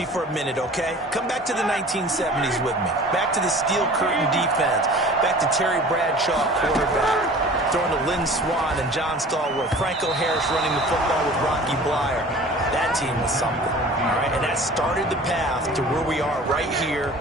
me for a minute, okay? Come back to the 1970s with me. Back to the steel curtain defense. Back to Terry Bradshaw, quarterback. Throwing to Lynn Swann and John Stallworth. Franco Harris running the football with Rocky Blyer. That team was something, all right? And that started the path to where we are right here,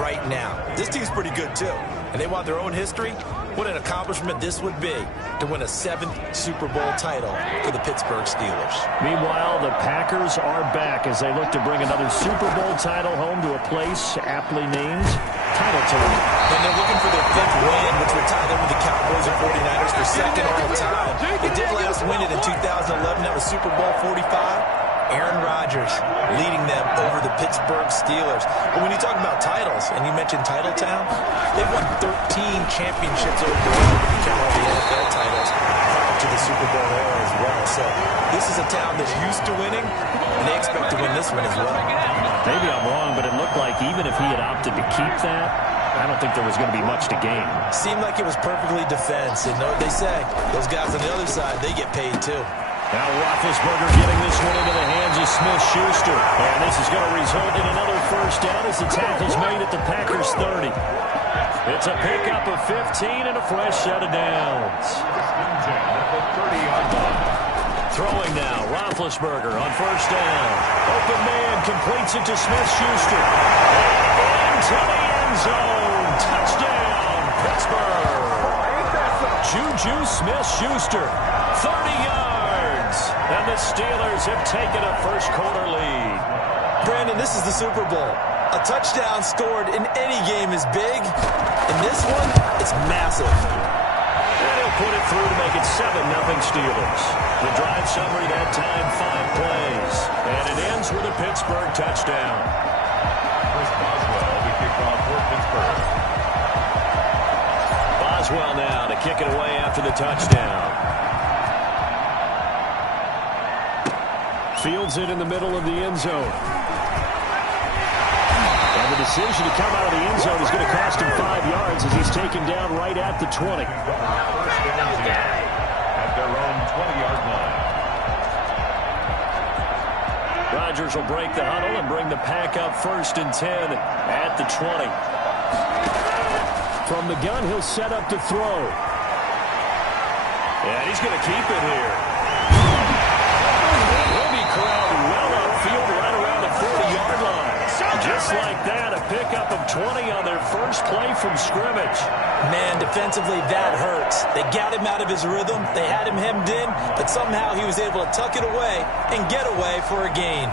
right now. This team's pretty good, too. And they want their own history. What an accomplishment this would be to win a 7th Super Bowl title for the Pittsburgh Steelers. Meanwhile, the Packers are back as they look to bring another Super Bowl title home to a place aptly named Titletown. And they're looking for their 5th win, which would tie them with the Cowboys and 49ers for 2nd all time. They did last win it in 2011. That was Super Bowl 45. Aaron Rodgers leading them over the Pittsburgh Steelers. But when you talk about titles, and you mentioned Titletown, they've won 13 championships overall if you count all the NFL titles prior to the Super Bowl era as well. So this is a town that's used to winning, and they expect to win this one as well. Maybe I'm wrong, but it looked like even if he had opted to keep that, I don't think there was going to be much to gain. Seemed like it was perfectly defense. And know what they say? Those guys on the other side, they get paid too. Now Roethlisberger getting this one into the hands of Smith-Schuster. And this is going to result in another first down as the tackle's made at the Packers' 30. It's a pickup of 15 and a fresh set of downs. Throwing now, Roethlisberger on first down. Open man completes it to Smith-Schuster. And into the end zone. Touchdown, Pittsburgh. Juju Smith-Schuster, 30 yards. And the Steelers have taken a first-quarter lead. Brandon, this is the Super Bowl. A touchdown scored in any game is big. In this one, it's massive. And he'll put it through to make it 7-0 Steelers. The drive summary that time, 5 plays. And it ends with a Pittsburgh touchdown. Chris Boswell, the kickoff for Pittsburgh. Boswell now to kick it away after the touchdown. Fields it in the middle of the end zone. And the decision to come out of the end zone is going to cost him 5 yards as he's taken down right at the 20. At their own 20-yard line. Rodgers will break the huddle and bring the pack up 1st and 10 at the 20. From the gun, he'll set up to throw. And he's going to keep it here. Just like that, a pickup of 20 on their first play from scrimmage. Man, defensively, that hurts. They got him out of his rhythm. They had him hemmed in, but somehow he was able to tuck it away and get away for a gain.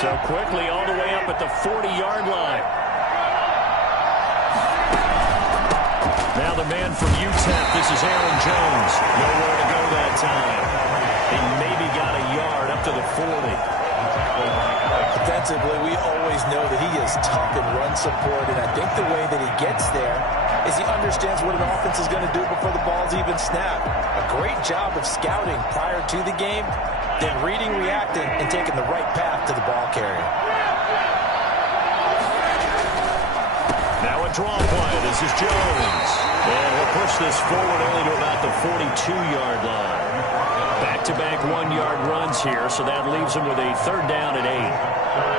So quickly all the way up at the 40-yard line. Now the man from UTEP, this is Aaron Jones. Nowhere to go that time. He maybe got a yard up to the 40. Defensively, we always know that he is tough in run support, and I think the way that he gets there is he understands what an offense is going to do before the ball's even snapped. A great job of scouting prior to the game, then reading, reacting, and taking the right path to the ball carrier. Now a draw play. This is Jones. And he'll push this forward only to about the 42-yard line. Back-to-back 1-yard runs here, so that leaves him with a 3rd down and 8.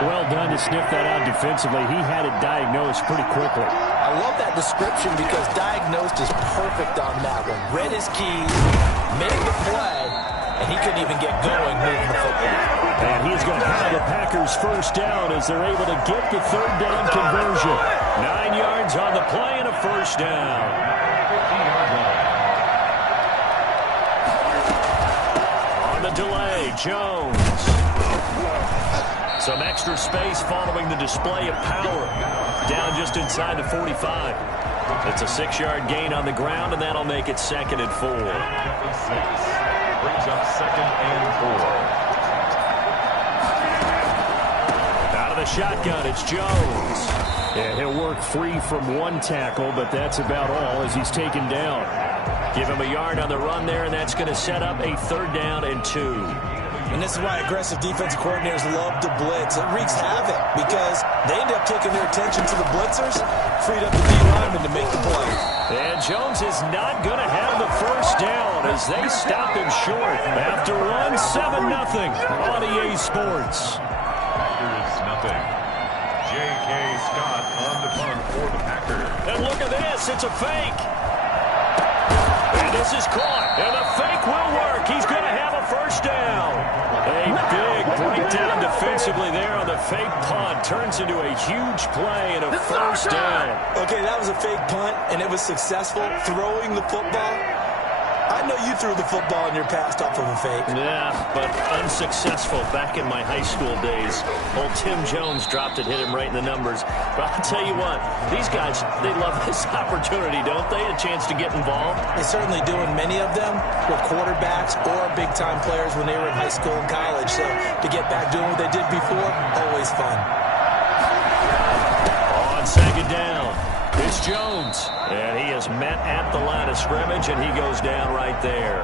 Well done to sniff that out defensively. He had it diagnosed pretty quickly. I love that description because diagnosed is perfect on that one. Read his keys, made the play, and he couldn't even get going moving the football. And he's going to have the Packers first down as they're able to get the 3rd down conversion. 9 yards on the play and a first down. 15-yard line. On the delay, Jones. Some extra space following the display of power. Down just inside the 45. It's a 6-yard gain on the ground, and that'll make it 2nd and 4. Brings up 2nd and 4. Out of the shotgun, it's Jones. Yeah, he'll work free from one tackle, but that's about all as he's taken down. Give him a yard on the run there, and that's going to set up a 3rd down and 2. And this is why aggressive defensive coordinators love to blitz. It wreaks havoc because they end up taking their attention to the blitzers, freed up the D lineman to make the play. And Jones is not going to have the first down as they stop him short. After one, 7-0 on EA Sports. Packers nothing. punt for the Packers. And look at this. It's a fake. And this is caught. And the fake will work. He's going to have a first down. A big breakdown defensively there on the fake punt. Turns into a huge play and a first down. Okay, that was a fake punt, and it was successful throwing the football. I know you threw the football in your past off of a fake. Yeah, but unsuccessful back in my high school days. Old Tim Jones dropped it, hit him right in the numbers. But I'll tell you what, these guys, they love this opportunity, don't they? A chance to get involved. They certainly do, and many of them were quarterbacks or big-time players when they were in high school and college. So to get back doing what they did before, always fun. On second down, it's Jones. And he is met at the line of scrimmage, and he goes down right there.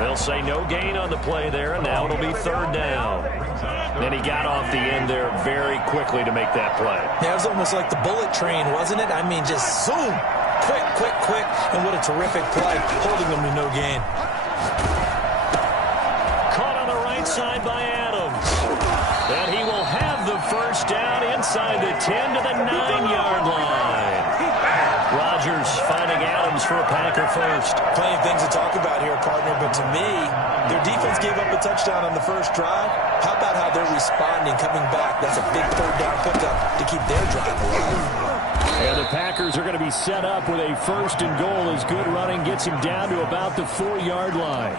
They'll say no gain on the play there, and now it'll be third down. And he got off the end there very quickly to make that play. Yeah, it was almost like the bullet train, wasn't it? I mean, just zoom. Quick, quick, quick. And what a terrific play, holding them to no gain. Caught on the right side by Adams. And he will have the first down inside the 10 to the 9-yard line. Rodgers finding Adams for a Packer first. Plenty of things to talk about here, partner, but to me, their defense gave up a touchdown on the first drive. How about how they're responding, coming back? That's a big third down pickup to keep their drive alive. And the Packers are going to be set up with a first and goal as good running gets him down to about the 4-yard line.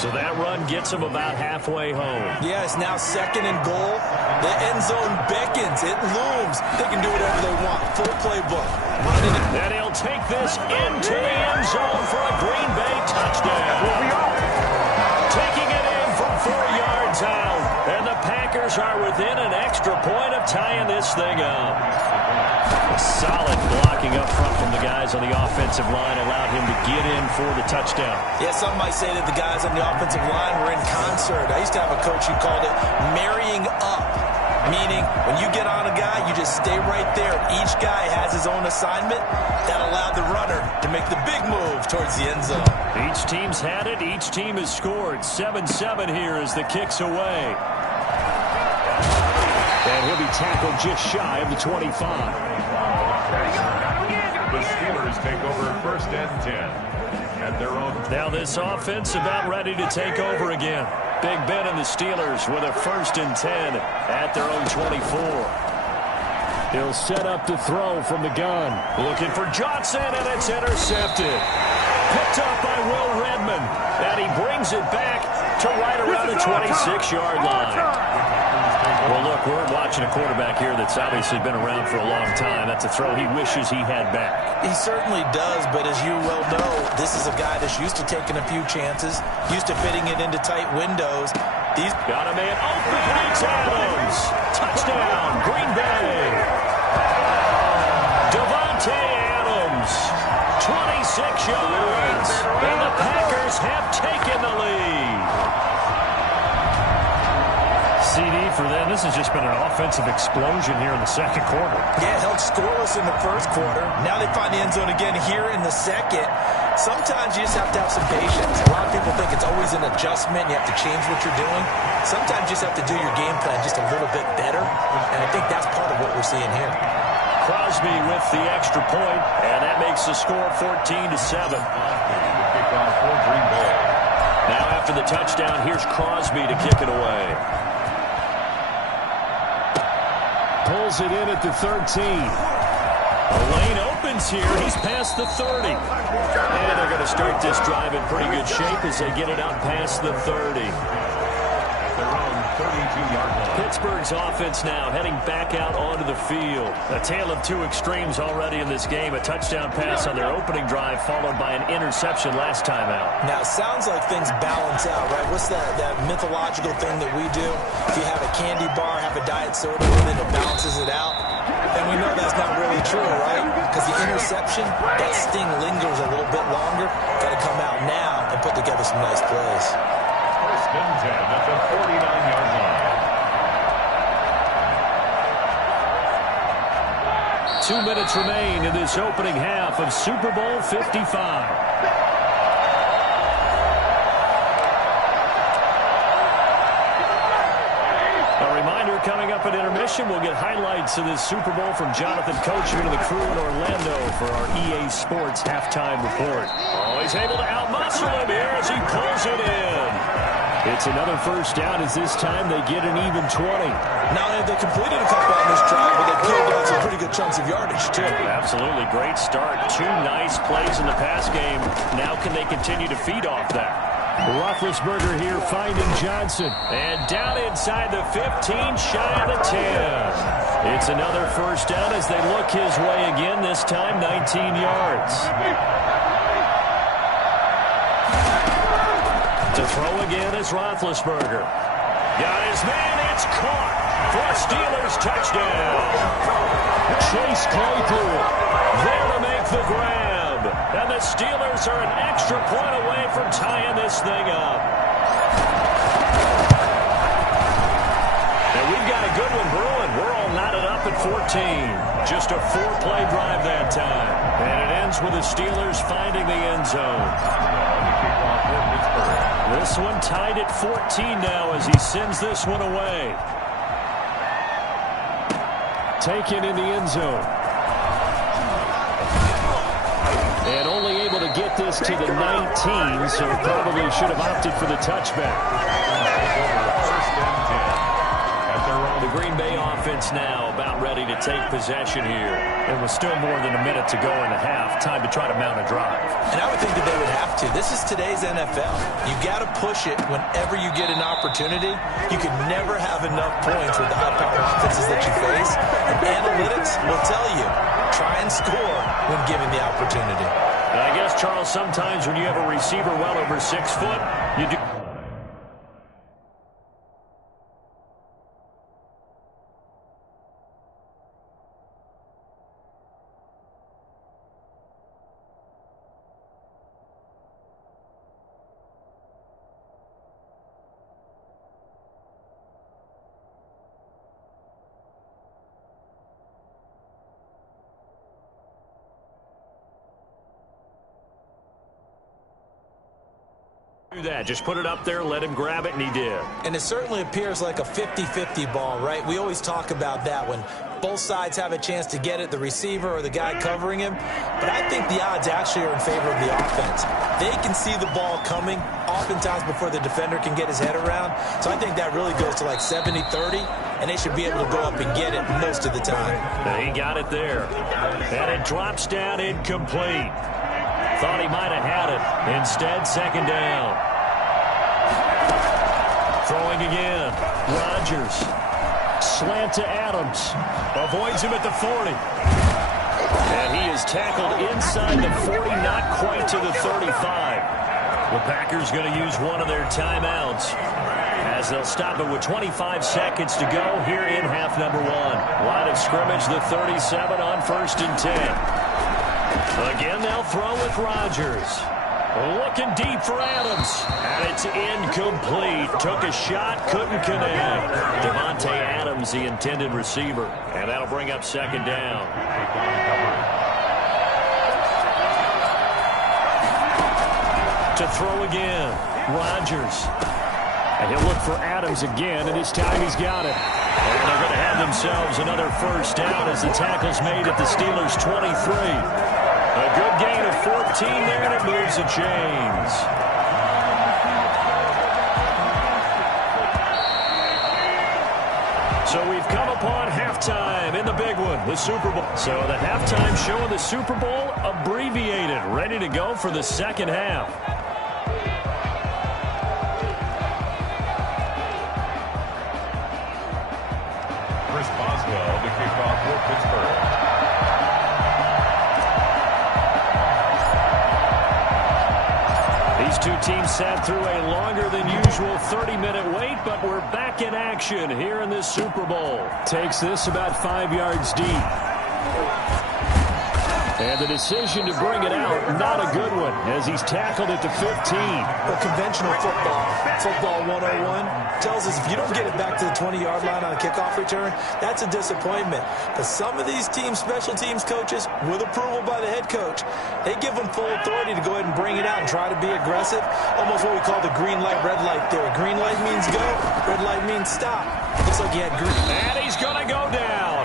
So that run gets him about halfway home. Yeah, it's now second and goal. The end zone beckons. It looms. They can do whatever they want. Full playbook. And he'll take this into the end zone for a Green Bay touchdown. Taking it in from 4 yards out. And the Packers are within an extra point of tying this thing up. Solid blocking up front from the guys on the offensive line allowed him to get in for the touchdown. Yeah, some might say that the guys on the offensive line were in concert. I used to have a coach who called it marrying up, meaning when you get on a guy, you just stay right there. Each guy has his own assignment. That allowed the runner to make the big move towards the end zone. Each team's had it. Each team has scored. 7-7 here as the kick's away. And he'll be tackled just shy of the 25. The Steelers take over first and 10 at their own. Now this offense about ready to take over again. Big Ben and the Steelers with a first and 10 at their own 24. He'll set up to throw from the gun. Looking for Johnson, and it's intercepted. Picked up by Will Redmond. And he brings it back to right around the 26-yard line. Well, look, we're watching a quarterback here that's obviously been around for a long time. That's a throw he wishes he had back. He certainly does, but as you well know, this is a guy that's used to taking a few chances, used to fitting it into tight windows. He's got a man open. It's Adams. Touchdown, Green Bay. Devontae Adams, 26 yards. And the Packers have taken the lead. CD for them. This has just been an offensive explosion here in the second quarter. Yeah, held scoreless in the first quarter. Now they find the end zone again here in the second. Sometimes you just have to have some patience. A lot of people think it's always an adjustment. You have to change what you're doing. Sometimes you just have to do your game plan just a little bit better. And I think that's part of what we're seeing here. Crosby with the extra point, and that makes the score 14-7. Now after the touchdown, here's Crosby to kick it away. Pulls it in at the 13. The lane opens here. He's past the 30. And they're going to start this drive in pretty good shape as they get it out past the 30. At their own 32-yard line. Pittsburgh's offense now heading back out onto the field. A tale of two extremes already in this game. A touchdown pass on their opening drive followed by an interception last time out. Now, it sounds like things balance out, right? What's that mythological thing that we do? If you have a candy bar, have a diet soda, and then it balances it out. And we know that's not really true, right? Because the interception, that sting lingers a little bit longer. Got to come out now and put together some nice plays. First and 10 at the 49-yard line. 2 minutes remain in this opening half of Super Bowl 55. coming up at intermission. We'll get highlights of this Super Bowl from Jonathan Coachman and the crew in Orlando for our EA Sports halftime report. Oh, he's able to outmuscle him here as he pulls it in. It's another first down as this time they get an even 20. Not only have they completed a couple on this drive, but they've killed out some pretty good chunks of yardage, too. Absolutely. Great start. 2 nice plays in the pass game. Now can they continue to feed off that? Roethlisberger here finding Johnson. And down inside the 15, shy of the 10. It's another first down as they look his way again, this time 19 yards. To throw again is Roethlisberger. Got his man, it's caught for a Steelers touchdown. Chase Claypool there to make the grab. And the Steelers are an extra point away from tying this thing up. And we've got a good one brewing. We're all knotted up at 14. Just a 4-play drive that time. And it ends with the Steelers finding the end zone. This one tied at 14 now as he sends this one away. Taken in the end zone. And only able to get this to the 19, so probably should have opted for the touchback. The Green Bay offense now about ready to take possession here. And with still more than a minute to go in the half, time to try to mount a drive. And I would think that they would have to. This is today's NFL. You got to push it whenever you get an opportunity. You can never have enough points with the high-powered offenses that you face. And analytics will tell you, try and score when given the opportunity. And I guess, Charles, sometimes when you have a receiver well over 6 foot, you do. Do that. Just put it up there, let him grab it, and he did. And it certainly appears like a 50-50 ball, right? We always talk about that when both sides have a chance to get it, the receiver or the guy covering him. But I think the odds actually are in favor of the offense. They can see the ball coming oftentimes before the defender can get his head around. So I think that really goes to like 70-30, and they should be able to go up and get it most of the time. And he got it there. And it drops down incomplete. Thought he might have had it. Instead, second down. Throwing again. Rodgers. Slant to Adams. Avoids him at the 40. And he is tackled inside the 40, not quite to the 35. The Packers going to use one of their timeouts as they'll stop it with 25 seconds to go here in half number 1. Line of scrimmage, the 37 on 1st and 10. Again, they'll throw with Rodgers. Looking deep for Adams. And it's incomplete. Took a shot, couldn't connect. Devontae Adams, the intended receiver. And that'll bring up second down. To throw again. Rodgers. And he'll look for Adams again, and this time he's got it. And they're going to have themselves another first down as the tackle's made at the Steelers' 23. A good gain of 14 there, and it moves the chains. So we've come upon halftime in the big one, the Super Bowl. So the halftime show of the Super Bowl abbreviated, ready to go for the second half. Chris Boswell to kick off for Pittsburgh. These two teams sat through a longer than usual 30-minute wait, but we're back in action here in this Super Bowl. Takes this about 5 yards deep. And the decision to bring it out, not a good one, as he's tackled it to 15. Well, conventional football 101, tells us if you don't get it back to the 20-yard line on a kickoff return, that's a disappointment. But some of these special teams coaches, with approval by the head coach, they give them full authority to go ahead and bring it out and try to be aggressive. Almost what we call the green light, red light theory. Green light means go, red light means stop. Looks like he had green. And he's going to go down.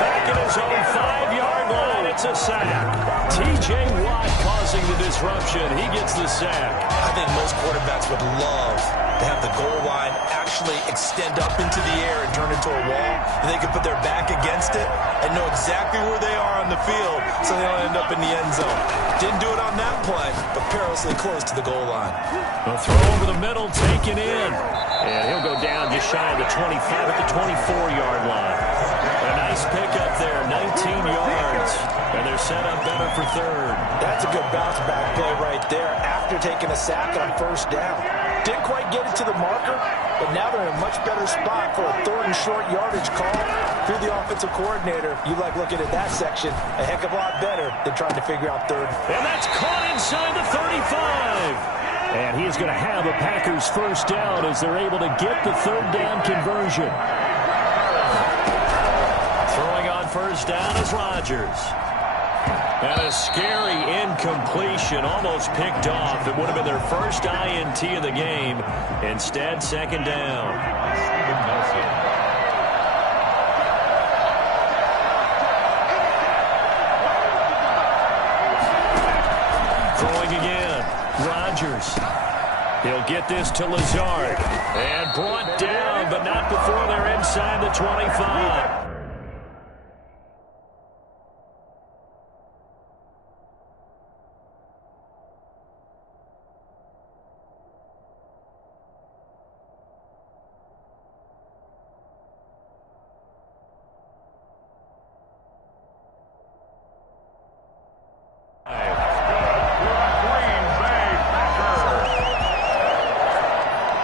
Back at his own 5-yard line, it's a sack. T.J. Watt causing the disruption. He gets the sack. I think most quarterbacks would love to have the goal line actually extend up into the air and turn into a wall. And they can put their back against it and know exactly where they are on the field so they don't end up in the end zone. Didn't do it on that play, but perilously close to the goal line. A throw over the middle, taken in. And he'll go down just shy of the 25 at the 24-yard line. A nice pickup there, 19 yards. And they're set up better for third. That's a good bounce-back play right there after taking a sack on first down. Didn't quite get it to the marker, but now they're in a much better spot for a third and short yardage call. If you're the offensive coordinator, you like looking at that section a heck of a lot better than trying to figure out third. And that's caught inside the 35. And he is going to have a Packers first down as they're able to get the third down conversion. Throwing on first down is Rodgers. And a scary incompletion, almost picked off. It would have been their first INT of the game. Instead, second down. Throwing again, Rodgers. He'll get this to Lazard. And brought down, but not before they're inside the 25.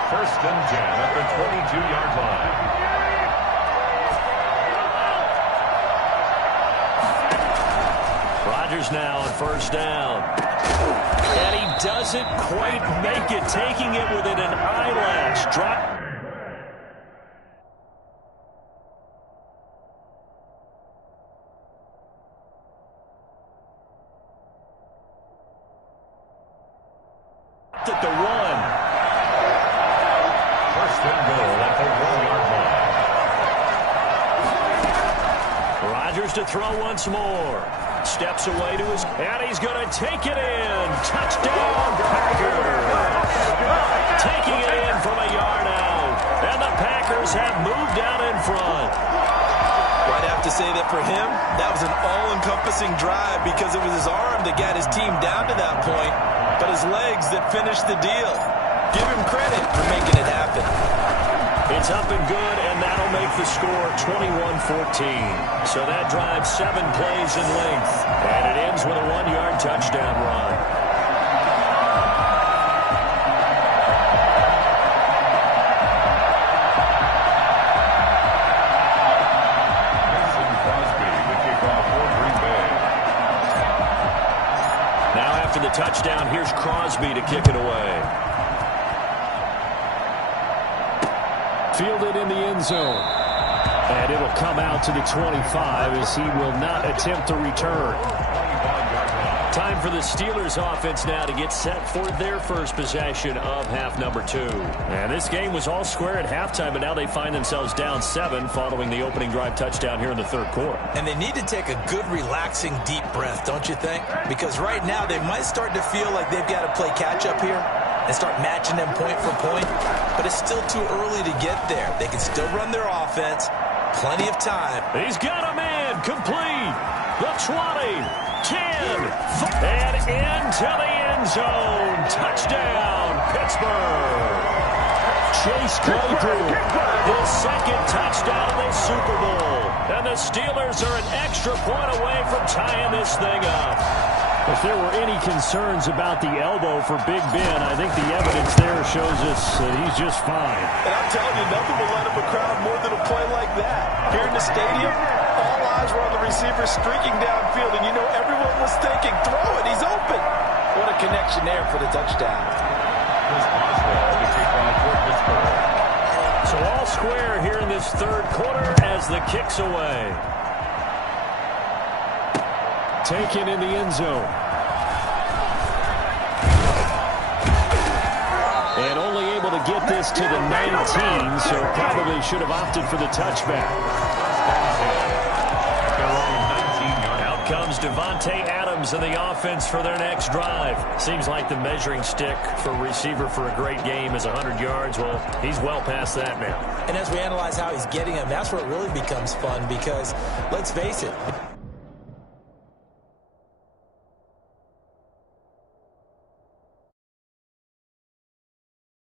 First and 10 at the 22-yard line. Rodgers now on first down. And he doesn't quite make it, taking it within an eyelash. Drop. At the 1. First and goal at the 1-yard line. Rodgers to throw once more. Steps away to his, and he's going to take it in. Touchdown, Packers. Taking it in from a yard out. And the Packers have moved out in front. I'd have to say that for him, that was an all-encompassing drive because it was his arm that got his team down to that point, but his legs that finished the deal. Give him credit for making it happen. It's up and good, and that'll make the score 21-14. So that drives 7 plays in length, and it ends with a 1-yard touchdown run. Now after the touchdown, here's Crosby to kick it away. Fielded in the end zone. And it'll come out to the 25 as he will not attempt to return. Time for the Steelers offense now to get set for their first possession of half number 2. And this game was all square at halftime, but now they find themselves down 7 following the opening drive touchdown here in the third quarter. And they need to take a good, relaxing, deep breath, don't you think? Because right now they might start to feel like they've got to play catch-up here and start matching them point for point. But it's still too early to get there. They can still run their offense. Plenty of time. He's got a man complete. The 20, 10, and into the end zone. Touchdown, Pittsburgh. Chase Claypool, his second touchdown of the Super Bowl. And the Steelers are an extra point away from tying this thing up. If there were any concerns about the elbow for Big Ben, I think the evidence there shows us that he's just fine. And I'm telling you, nothing will let him a crowd more than a play like that. Here in the stadium, all eyes eyes were on the receiver streaking downfield, and you know everyone was thinking, throw it, he's open. What a connection there for the touchdown. So all square here in this third quarter as the kick's away. Taken in the end zone. And only able to get this to the 19, so probably should have opted for the touchback. Out comes Devontae Adams in the offense for their next drive. Seems like the measuring stick for a receiver for a great game is 100 yards. Well, he's well past that now. And as we analyze how he's getting them, that's where it really becomes fun because, let's face it,